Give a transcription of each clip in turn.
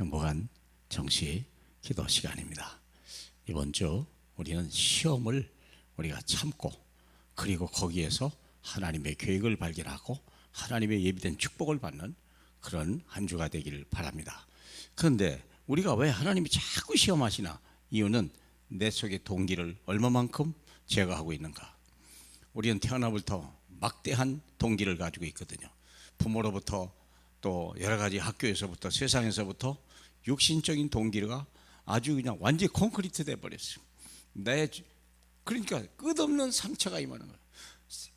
행복한 정시 기도 시간입니다. 이번 주 우리는 시험을 우리가 참고 그리고 거기에서 하나님의 계획을 발견하고 하나님의 예비된 축복을 받는 그런 한 주가 되기를 바랍니다. 그런데 우리가 왜 하나님이 자꾸 시험하시나? 이유는 내 속의 동기를 얼마만큼 제거하고 있는가. 우리는 태어나부터 막대한 동기를 가지고 있거든요. 부모로부터 또 여러 가지 학교에서부터 세상에서부터 육신적인 동기가 아주 그냥 완전히 콘크리트 돼 버렸어요. 그러니까 끝없는 상처가 임하는 거예요.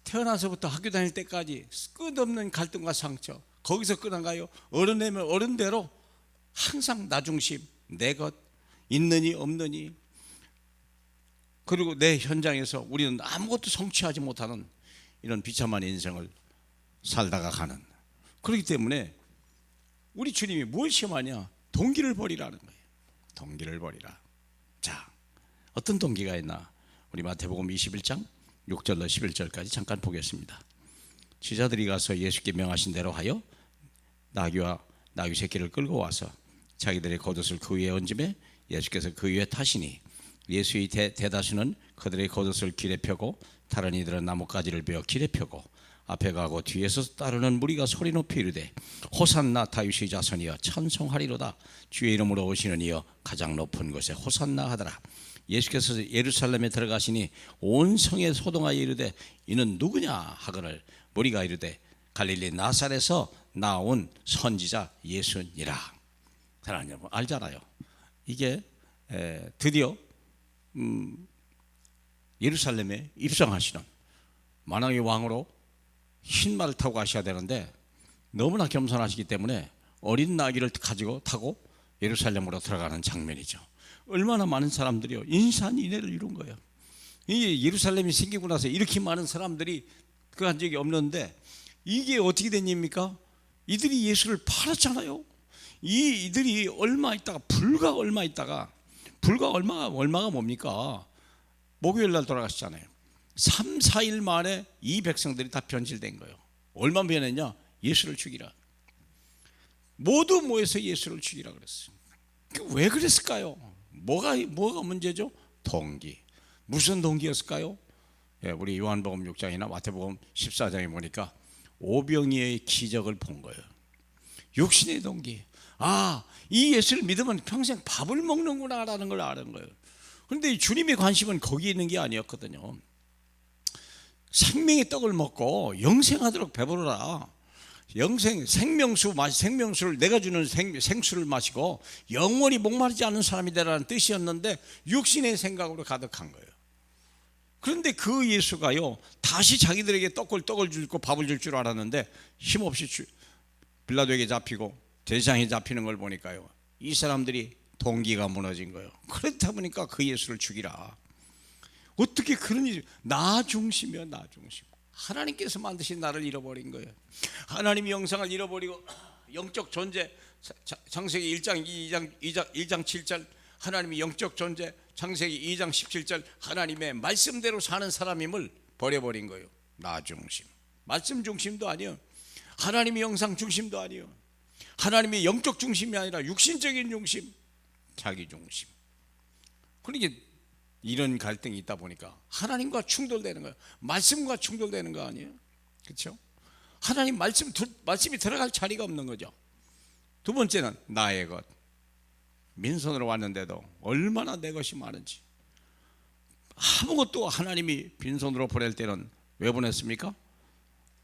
태어나서부터 학교 다닐 때까지 끝없는 갈등과 상처. 거기서 끝나가요. 어른 되면 어른대로 항상 나 중심, 내 것, 있느니 없느니. 그리고 내 현장에서 우리는 아무것도 성취하지 못하는 이런 비참한 인생을 살다가 가는. 그렇기 때문에 우리 주님이 뭘 시험하냐? 동기를 버리라는 거예요. 동기를 버리라. 자, 어떤 동기가 있나? 우리 마태복음 21장 6절로 11절까지 잠깐 보겠습니다. 제자들이 가서 예수께 명하신 대로 하여 나귀와 나귀 새끼를 끌고 와서 자기들의 겉옷을 그 위에 얹음에 예수께서 그 위에 타시니 예수의 대다수는 그들의 겉옷을 길에 펴고 다른 이들은 나뭇가지를 베어 길에 펴고 앞에 가고 뒤에서 따르는 무리가 소리 높이 이르되 호산나 다윗의 자손이여 찬송하리로다. 주의 이름으로 오시는 이여 가장 높은 곳에 호산나 하더라. 예수께서 예루살렘에 들어가시니 온 성에 소동하여 이르되 이는 누구냐 하거늘 무리가 이르되 갈릴리 나사렛에서 나온 선지자 예수니라. 하나님 여러분 알잖아요. 이게 드디어 예루살렘에 입성하시는 만왕의 왕으로 흰 말을 타고 가셔야 되는데 너무나 겸손하시기 때문에 어린 나귀를 가지고 타고 예루살렘으로 들어가는 장면이죠. 얼마나 많은 사람들이요 인산인해를 이룬 거예요. 이 예루살렘이 생기고 나서 이렇게 많은 사람들이 그한 적이 없는데 이게 어떻게 된 일입니까? 이들이 예수를 팔았잖아요. 이들이 불과 얼마가 뭡니까? 목요일 날 돌아가시잖아요. 3, 4일 만에 이 백성들이 다 변질된 거예요. 얼마나 변했냐? 예수를 죽이라. 모두 모여서 예수를 죽이라 그랬어요. 왜 그랬을까요? 뭐가 문제죠? 동기. 무슨 동기였을까요? 우리 요한복음 6장이나 마태복음 14장에 보니까 오병이어의 기적을 본 거예요. 육신의 동기. 이 예수를 믿으면 평생 밥을 먹는구나라는 걸 아는 거예요. 그런데 주님의 관심은 거기에 있는 게 아니었거든요. 생명의 떡을 먹고 영생하도록 배부르라. 생명수를 내가 주는 생수를 마시고 영원히 목마르지 않는 사람이 되라는 뜻이었는데 육신의 생각으로 가득한 거예요. 그런데 그 예수가요 다시 자기들에게 떡을 주고 밥을 줄 줄 알았는데 힘없이 빌라도에게 잡히고 대장에 잡히는 걸 보니까요 이 사람들이 동기가 무너진 거예요. 그렇다 보니까 그 예수를 죽이라. 어떻게 그런 일이? 나 중심이야. 나 중심. 하나님께서 만드신 나를 잃어버린 거예요. 하나님의 영상을 잃어버리고 영적 존재. 창세기 1장 1장 7절 하나님의 영적 존재. 창세기 2장 17절 하나님의 말씀대로 사는 사람임을 버려버린 거예요. 나 중심. 말씀 중심도 아니에요. 하나님의 영상 중심도 아니에요. 하나님의 영적 중심이 아니라 육신적인 중심, 자기 중심. 그러니까 이런 갈등이 있다 보니까 하나님과 충돌되는 거예요. 말씀과 충돌되는 거 아니에요? 그렇죠? 하나님 말씀이 들어갈 자리가 없는 거죠. 두 번째는 나의 것. 민선으로 왔는데도 얼마나 내 것이 많은지. 아무것도 하나님이 빈손으로 보낼 때는 왜 보냈습니까?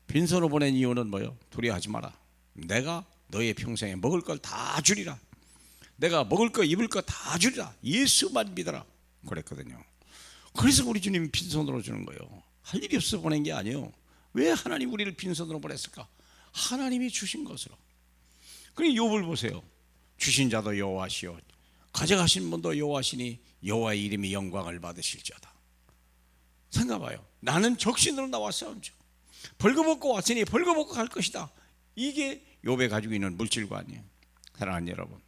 빈손으로 보낸 이유는 뭐예요? 두려워하지 마라. 내가 너의 평생에 먹을 걸 다 주리라. 내가 먹을 거 입을 거 다 주리라. 예수만 믿어라. 그랬거든요. 그래서 우리 주님이 빈손으로 주는 거예요. 할 일이 없어서 보낸 게 아니에요. 왜 하나님 우리를 빈손으로 보냈을까? 하나님이 주신 것으로. 그러니 욥을 보세요. 주신 자도 여호와시요 가져가신 분도 여호와시니 여호와의 이름이 영광을 받으실지어다. 생각해봐요. 나는 적신으로 나왔어. 벌거벗고 왔으니 벌거벗고 갈 것이다. 이게 욥이 가지고 있는 물질관이에요. 사랑하는 여러분,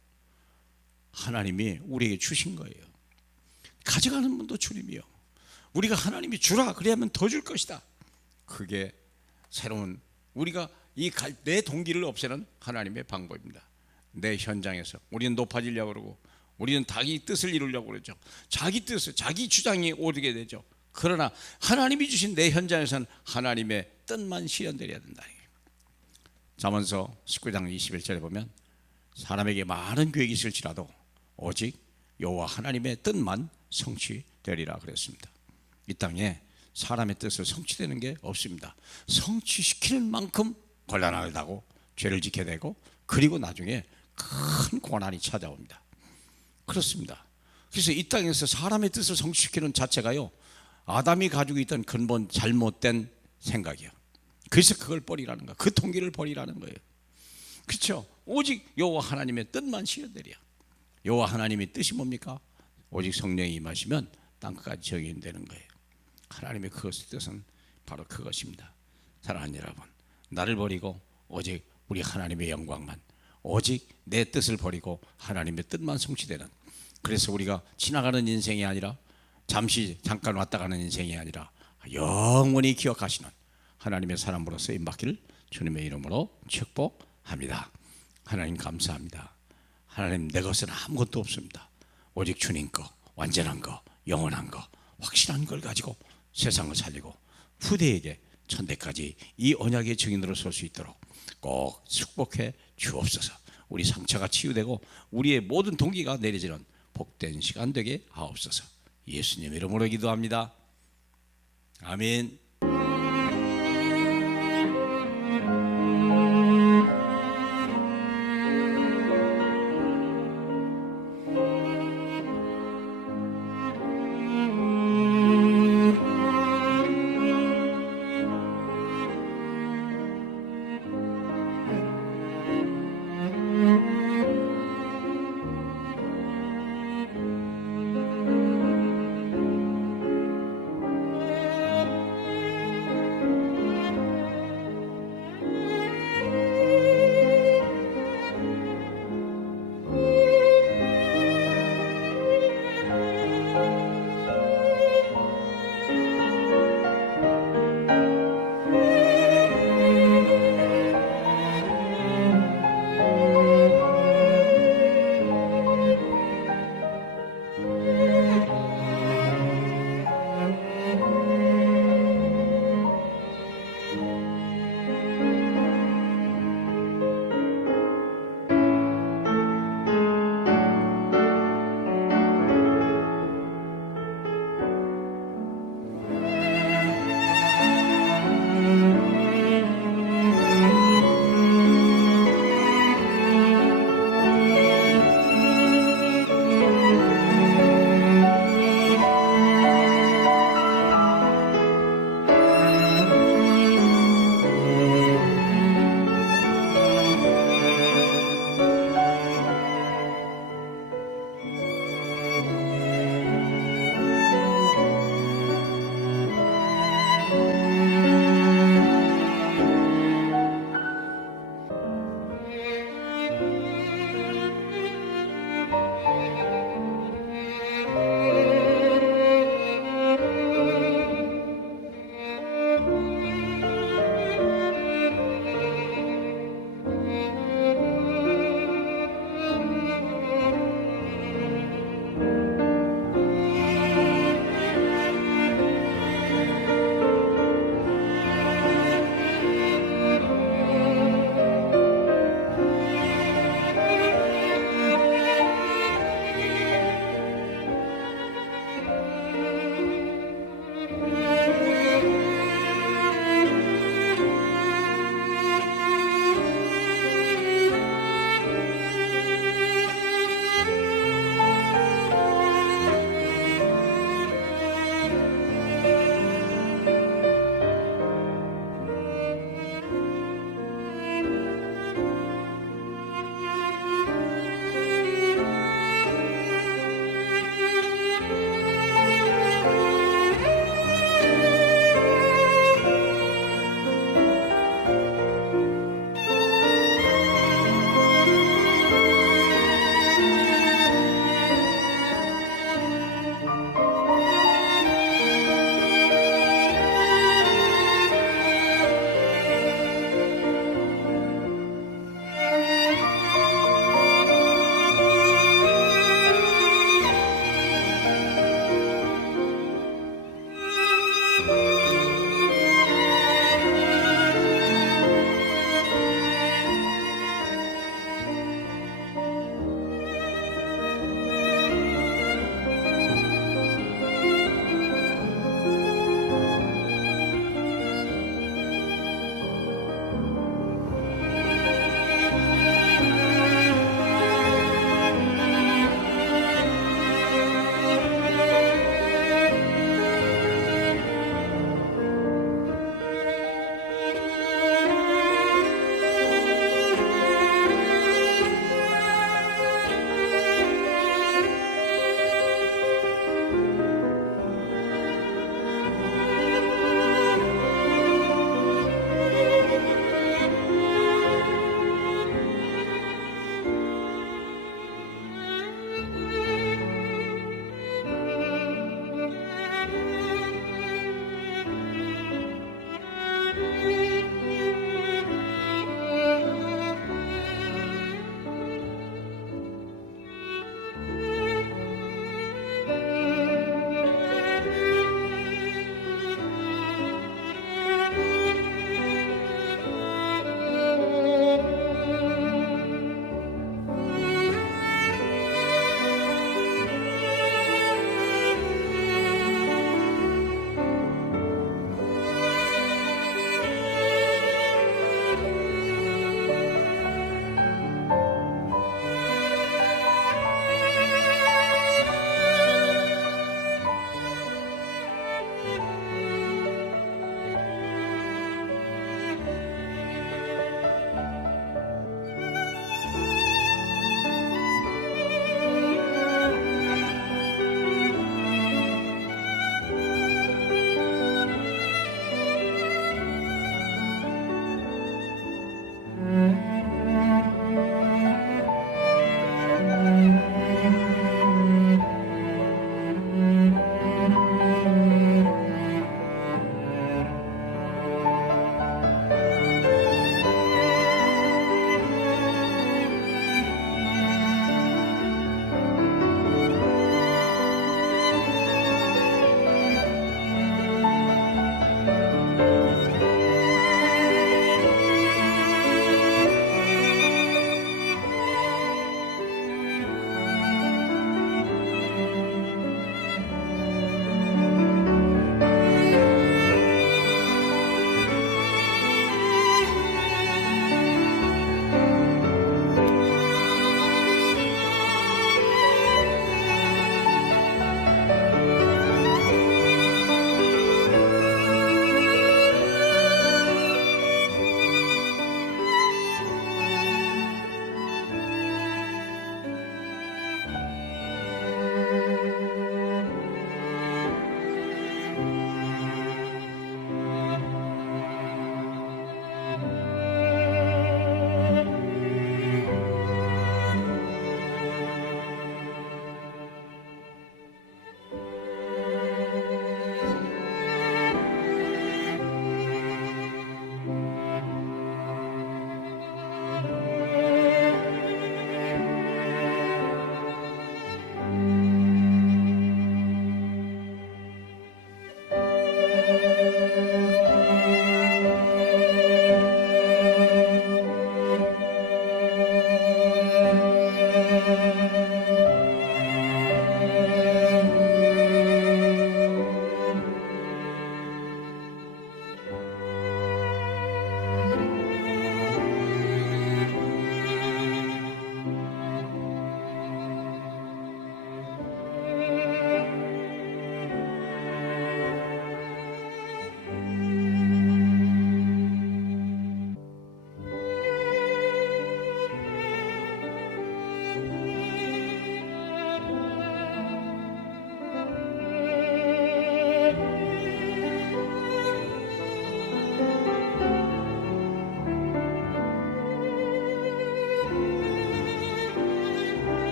하나님이 우리에게 주신 거예요. 가져가는 분도 주님이요. 우리가 하나님이 주라 그래야면 더 줄 것이다. 그게 새로운 우리가 내 동기를 없애는 하나님의 방법입니다. 내 현장에서 우리는 높아지려고 그러고 우리는 자기 뜻을 이루려고 그러죠. 자기 뜻을, 자기 주장이 오르게 되죠. 그러나 하나님이 주신 내 현장에서는 하나님의 뜻만 실현되어야 된다. 잠언서 19장 21절에 보면 사람에게 많은 계획이 있을지라도 오직 여호와 하나님의 뜻만 성취되리라 그랬습니다. 이 땅에 사람의 뜻을 성취되는 게 없습니다. 성취시키는 만큼 곤란하다고 죄를 짓게 되고 그리고 나중에 큰 고난이 찾아옵니다. 그렇습니다. 그래서 이 땅에서 사람의 뜻을 성취시키는 자체가요, 아담이 가지고 있던 근본 잘못된 생각이에요. 그래서 그걸 버리라는 거예요. 그 통기를 버리라는 거예요. 그렇죠? 오직 여호와 하나님의 뜻만 실현되리야. 여호와 하나님의 뜻이 뭡니까? 오직 성령이 임하시면 땅끝까지 적용되는 거예요. 하나님의 그 뜻은 바로 그것입니다. 사랑하는 여러분, 나를 버리고 오직 우리 하나님의 영광만, 오직 내 뜻을 버리고 하나님의 뜻만 성취되는, 그래서 우리가 지나가는 인생이 아니라 잠깐 왔다 가는 인생이 아니라 영원히 기억하시는 하나님의 사람으로 쓰임받기를 주님의 이름으로 축복합니다. 하나님 감사합니다. 하나님, 내 것은 아무것도 없습니다. 오직 주님 거, 완전한 거, 영원한 거, 확실한 걸 가지고 세상을 살리고 후대에게 천대까지 이 언약의 증인으로 설 수 있도록 꼭 축복해 주옵소서. 우리 상처가 치유되고 우리의 모든 동기가 내려지는 복된 시간 되게 하옵소서. 예수님 이름으로 기도합니다. 아멘.